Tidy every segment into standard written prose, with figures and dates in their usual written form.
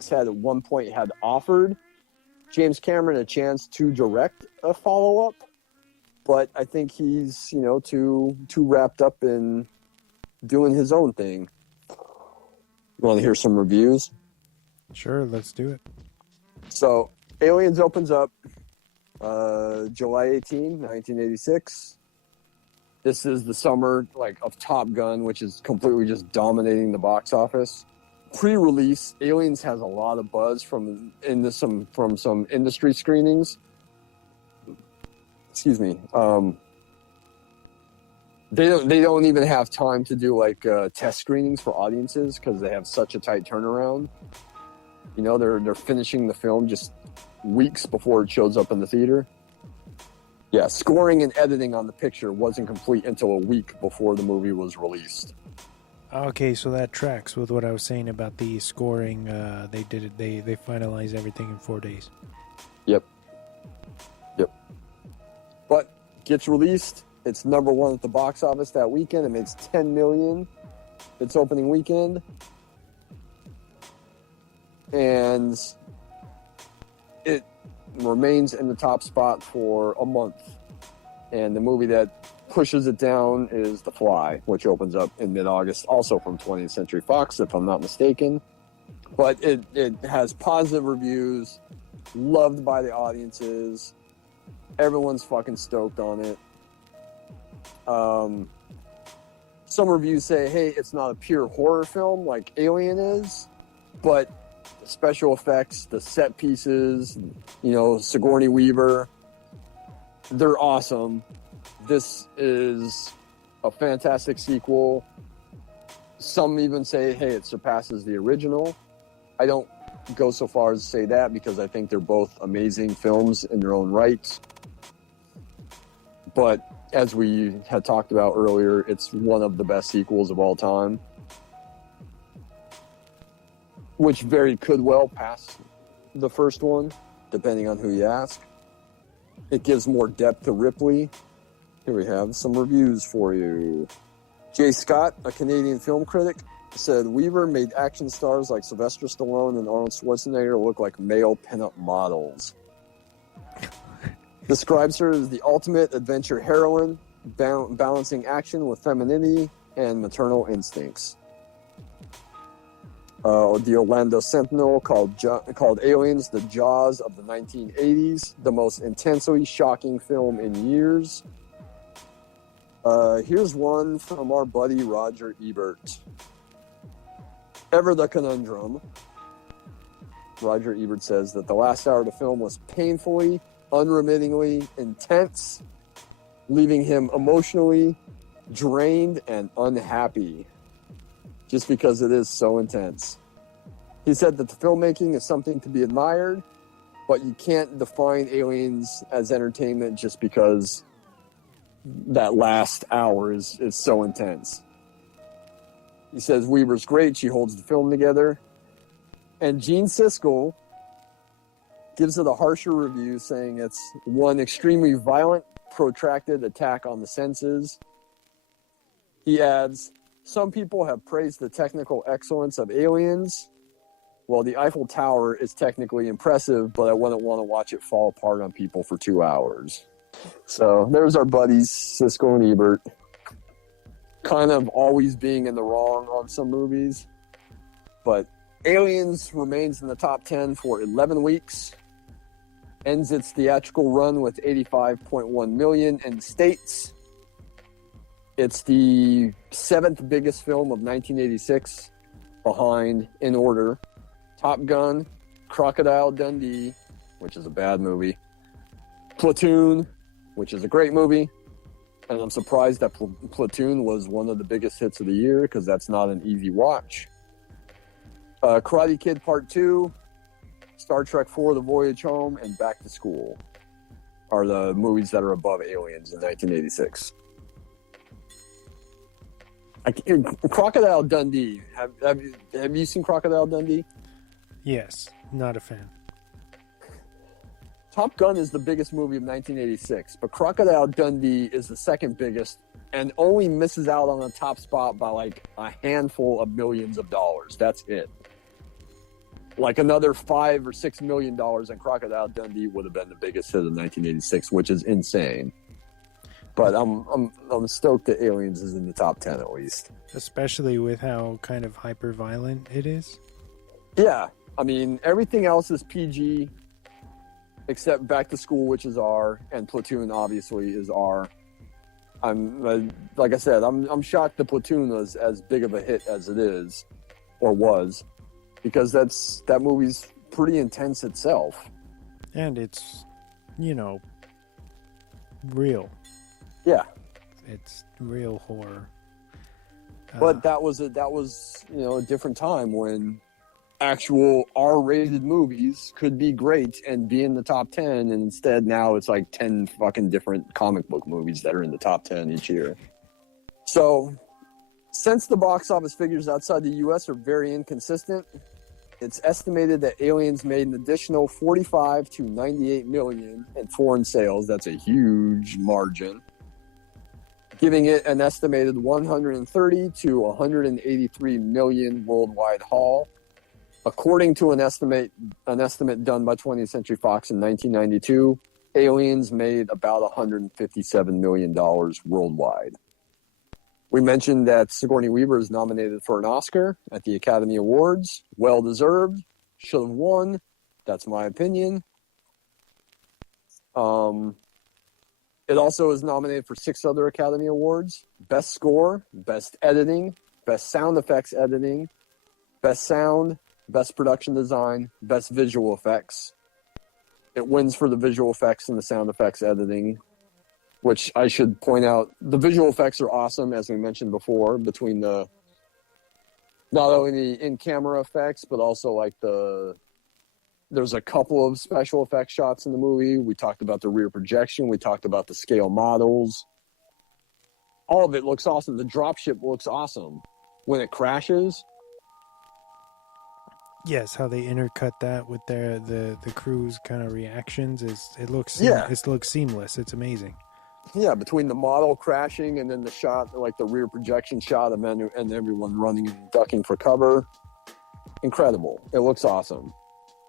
Fox had at one point had offered James Cameron a chance to direct a follow-up, but I think he's, too wrapped up in doing his own thing. You want to hear some reviews? Sure, let's do it. So, Aliens opens up July 18, 1986. This is the summer of Top Gun, which is completely just dominating the box office. Pre-release, Aliens has a lot of buzz from some industry screenings. Excuse me. They don't even have time to do test screenings for audiences because they have such a tight turnaround. They're finishing the film just weeks before it shows up in the theater. Yeah, scoring and editing on the picture wasn't complete until a week before the movie was released. Okay, so that tracks with what I was saying about the scoring. They did it. They finalized everything in 4 days. Yep. But gets released. It's number one at the box office that weekend. It makes $10 million its opening weekend, and it remains in the top spot for a month. And the movie that pushes it down is The Fly, which opens up in mid-August, also from 20th Century Fox, if I'm not mistaken. But it has positive reviews, loved by the audiences. Everyone's fucking stoked on it. Some reviews say, hey, it's not a pure horror film like Alien is, but the special effects, the set pieces, Sigourney Weaver, they're awesome. This is a fantastic sequel. Some even say, hey, it surpasses the original. I don't go so far as to say that because I think they're both amazing films in their own right. But as we had talked about earlier, it's one of the best sequels of all time, which very could well pass the first one, depending on who you ask. It gives more depth to Ripley. Here we have some reviews for you. Jay Scott, a Canadian film critic, said Weaver made action stars like Sylvester Stallone and Arnold Schwarzenegger look like male pinup models. Describes her as the ultimate adventure heroine, balancing action with femininity and maternal instincts. The Orlando Sentinel called Aliens the Jaws of the 1980s, the most intensely shocking film in years. Here's one from our buddy Roger Ebert. Ever the conundrum. Roger Ebert says that the last hour of the film was painfully, unremittingly intense, leaving him emotionally drained and unhappy, just because it is so intense. He said that the filmmaking is something to be admired, but you can't define Aliens as entertainment just because that last hour is so intense. He says Weaver's great, she holds the film together. And Gene Siskel gives it a harsher review, saying it's one extremely violent, protracted attack on the senses. He adds, some people have praised the technical excellence of Aliens. Well, the Eiffel Tower is technically impressive, but I wouldn't want to watch it fall apart on people for 2 hours. So there's our buddies, Siskel and Ebert, kind of always being in the wrong on some movies. But Aliens remains in the top 10 for 11 weeks, ends its theatrical run with $85.1 million in the States. It's the 7th biggest film of 1986, behind, in order, Top Gun, Crocodile Dundee, which is a bad movie, Platoon, which is a great movie, and I'm surprised that Platoon was one of the biggest hits of the year because that's not an easy watch. Karate Kid Part 2, Star Trek IV, The Voyage Home, and Back to School are the movies that are above Aliens in 1986. Crocodile Dundee. Have you seen Crocodile Dundee? Yes, not a fan. Top Gun is the biggest movie of 1986, but Crocodile Dundee is the second biggest and only misses out on the top spot by like a handful of millions of dollars. That's it. like another $5 or $6 million, and Crocodile Dundee would have been the biggest hit of 1986, which is insane. But I'm stoked that Aliens is in the top 10 at least. Especially with how kind of hyper violent it is. Yeah, I mean everything else is PG, except Back to School, which is R, and Platoon obviously is R. Like I said, I'm shocked the Platoon was as big of a hit as it is, or was, because that movie's pretty intense itself. And it's, real. Yeah. It's real horror. But that was a different time when actual R-rated movies could be great and be in the top 10, and instead now it's like 10 fucking different comic book movies that are in the top 10 each year. So, since the box office figures outside the US are very inconsistent, it's estimated that Aliens made an additional 45 to 98 million in foreign sales. That's a huge margin, giving it an estimated 130 to 183 million worldwide haul. According to an estimate done by 20th Century Fox in 1992, Aliens made about $157 million worldwide. We mentioned that Sigourney Weaver is nominated for an Oscar at the Academy Awards. Well deserved. Should have won. That's my opinion. It also is nominated for 6 other Academy Awards. Best Score, Best Editing, Best Sound Effects Editing, Best Sound, Best Production Design, Best Visual Effects. It wins for the visual effects and the sound effects editing, which I should point out, the visual effects are awesome, as we mentioned before, between the, not only the in-camera effects, but also like there's a couple of special effects shots in the movie. We talked about the rear projection. We talked about the scale models. All of it looks awesome. The dropship looks awesome. When it crashes. Yes, how they intercut that with the crew's kind of reactions it looks seamless. It's amazing. Yeah, between the model crashing and then the shot, like the rear projection shot of and everyone running and ducking for cover. Incredible. It looks awesome.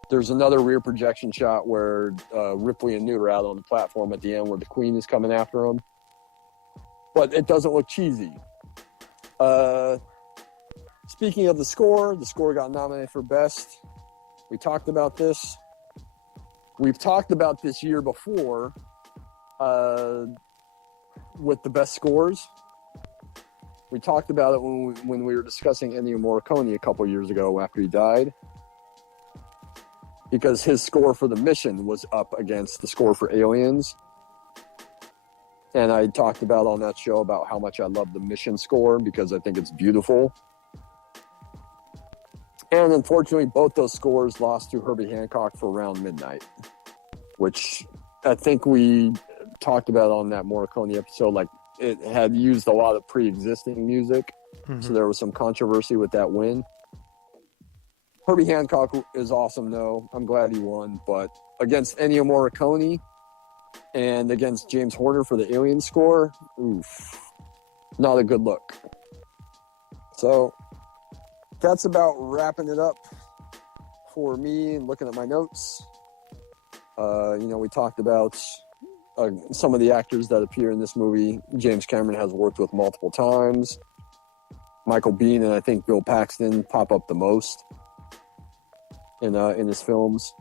There's another rear projection shot where Ripley and Newt are out on the platform at the end where the Queen is coming after them. But it doesn't look cheesy. Speaking of the score got nominated for Best. We talked about this. We've talked about this year before with the best scores. We talked about it when we were discussing Ennio Morricone a couple years ago after he died, because his score for The Mission was up against the score for Aliens. And I talked about on that show about how much I love the Mission score because I think it's beautiful. And unfortunately, both those scores lost to Herbie Hancock for Around Midnight, which I think we talked about on that Morricone episode. Like, it had used a lot of pre-existing music, so there was some controversy with that win. Herbie Hancock is awesome, though. I'm glad he won. But against Ennio Morricone and against James Horner for the Alien score, oof, not a good look. So that's about wrapping it up for me. Looking at my notes, we talked about some of the actors that appear in this movie. James Cameron has worked with multiple times. Michael Biehn and I think Bill Paxton pop up the most in his films.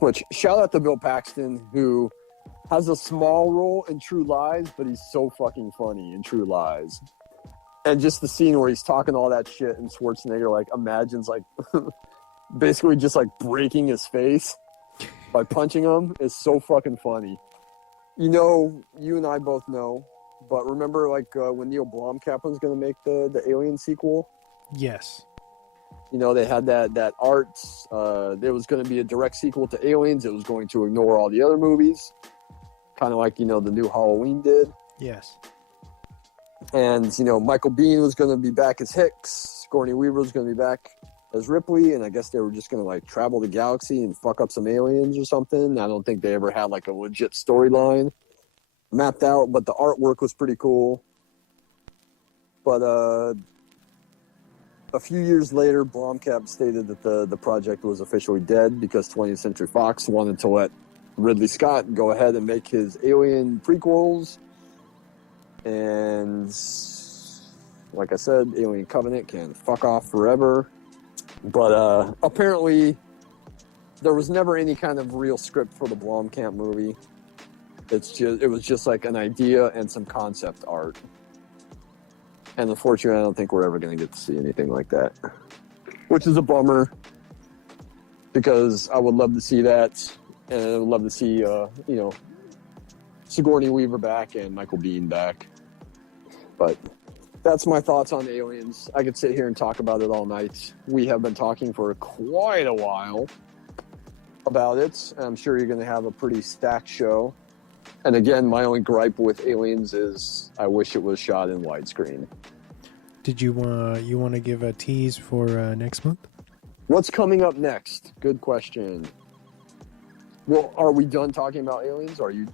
Which, shout out to Bill Paxton, who has a small role in True Lies, but he's so fucking funny in True Lies. And just the scene where he's talking all that shit and Schwarzenegger like imagines like basically just like breaking his face by punching him is so fucking funny. You and I both know, but remember like when Neil Blomkamp was going to make the Alien sequel? Yes. They had that art. There was going to be a direct sequel to Aliens. It was going to ignore all the other movies, kind of like the new Halloween did. Yes. And Michael Biehn was going to be back as Hicks. Sigourney Weaver was going to be back as Ripley, and I guess they were just going to like travel the galaxy and fuck up some aliens or something. I don't think they ever had like a legit storyline mapped out, but the artwork was pretty cool. But a few years later, Blomkamp stated that the project was officially dead because 20th Century Fox wanted to let Ridley Scott go ahead and make his Alien prequels. And like I said, Alien Covenant can fuck off forever. But apparently, there was never any kind of real script for the Blomkamp movie. It was just like an idea and some concept art. And unfortunately, I don't think we're ever going to get to see anything like that, which is a bummer because I would love to see that, and I would love to see Sigourney Weaver back and Michael Biehn back. But that's my thoughts on Aliens. I could sit here and talk about it all night. We have been talking for quite a while about it. I'm sure you're going to have a pretty stacked show. And again, my only gripe with Aliens is I wish it was shot in widescreen. Did you want to give a tease for next month? What's coming up next? Good question. Well, are we done talking about Aliens? Are you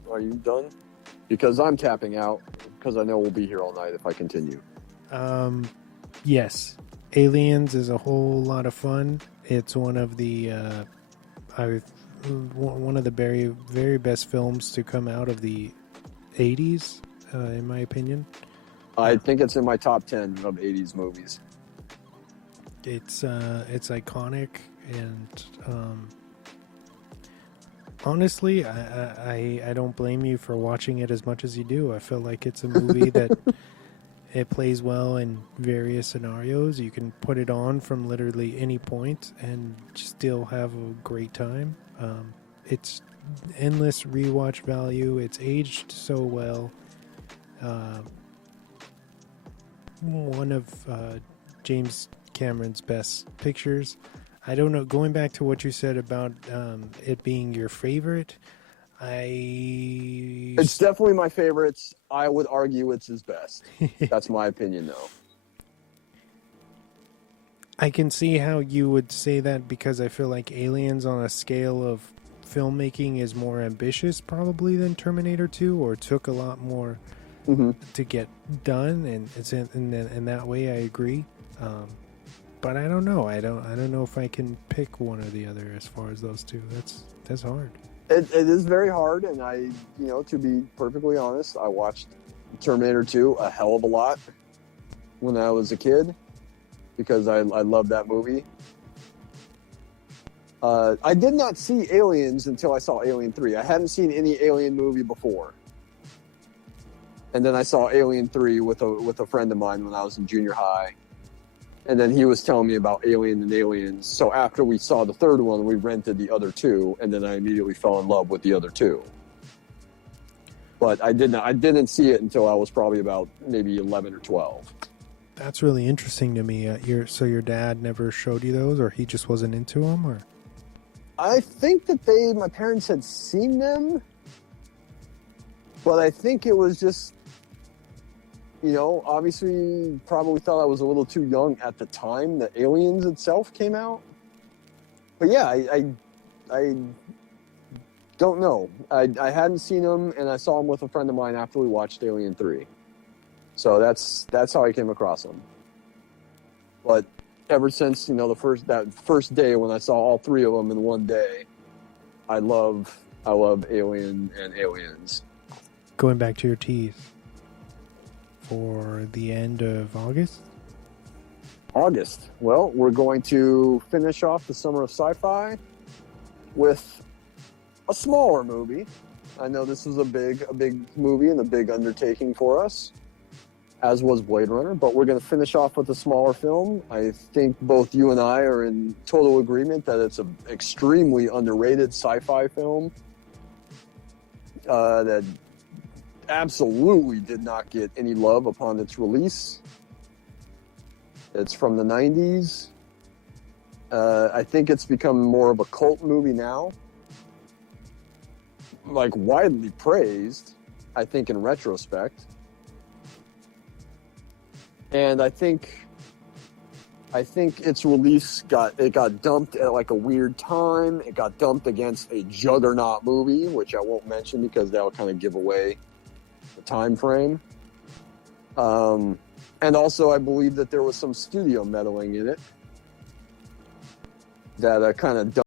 done? Because I'm tapping out because I know we'll be here all night if I continue. Yes. Aliens is a whole lot of fun. It's one of the one of the very, very best films to come out of the 80s, in my opinion. I think it's in my top 10 of 80s movies. It's iconic, and honestly, I don't blame you for watching it as much as you do. I feel like it's a movie that it plays well in various scenarios. You can put it on from literally any point and still have a great time. It's endless rewatch value. It's aged so well. One of James Cameron's best pictures. I don't know, going back to what you said about it being your favorite, It's definitely my favorite. I would argue it's his best. That's my opinion, though. I can see how you would say that because I feel like Aliens on a scale of filmmaking is more ambitious probably than Terminator 2, or took a lot more to get done, and it's in that way I agree. But I don't know. I don't know if I can pick one or the other as far as those two. That's hard. It is very hard, and to be perfectly honest, I watched Terminator 2 a hell of a lot when I was a kid because I loved that movie. I did not see Aliens until I saw Alien 3. I hadn't seen any Alien movie before. And then I saw Alien 3 with a friend of mine when I was in junior high. And then he was telling me about Alien and Aliens. So after we saw the third one, we rented the other two, and then I immediately fell in love with the other two. But I didn't see it until I was probably about maybe 11 or 12. That's really interesting to me. So your dad never showed you those, or he just wasn't into them, or? I think that my parents had seen them, but I think it was just, obviously probably thought I was a little too young at the time that Aliens itself came out. But yeah, I don't know. I hadn't seen them, and I saw them with a friend of mine after we watched Alien 3. So that's how I came across them. But ever since, that first day when I saw all three of them in one day, I love Alien and Aliens. Going back to your tease. For the end of August? August. Well, we're going to finish off the Summer of Sci-Fi with a smaller movie. I know this was a big movie and a big undertaking for us, as was Blade Runner, but we're going to finish off with a smaller film. I think both you and I are in total agreement that it's an extremely underrated sci-fi film that absolutely did not get any love upon its release. It's from the 90s. I think it's become more of a cult movie now. Like, widely praised, I think, in retrospect. And I think its release got dumped at like a weird time. It got dumped against a juggernaut movie, which I won't mention because that will kind of give away the time frame. And also, I believe that there was some studio meddling in it that kind of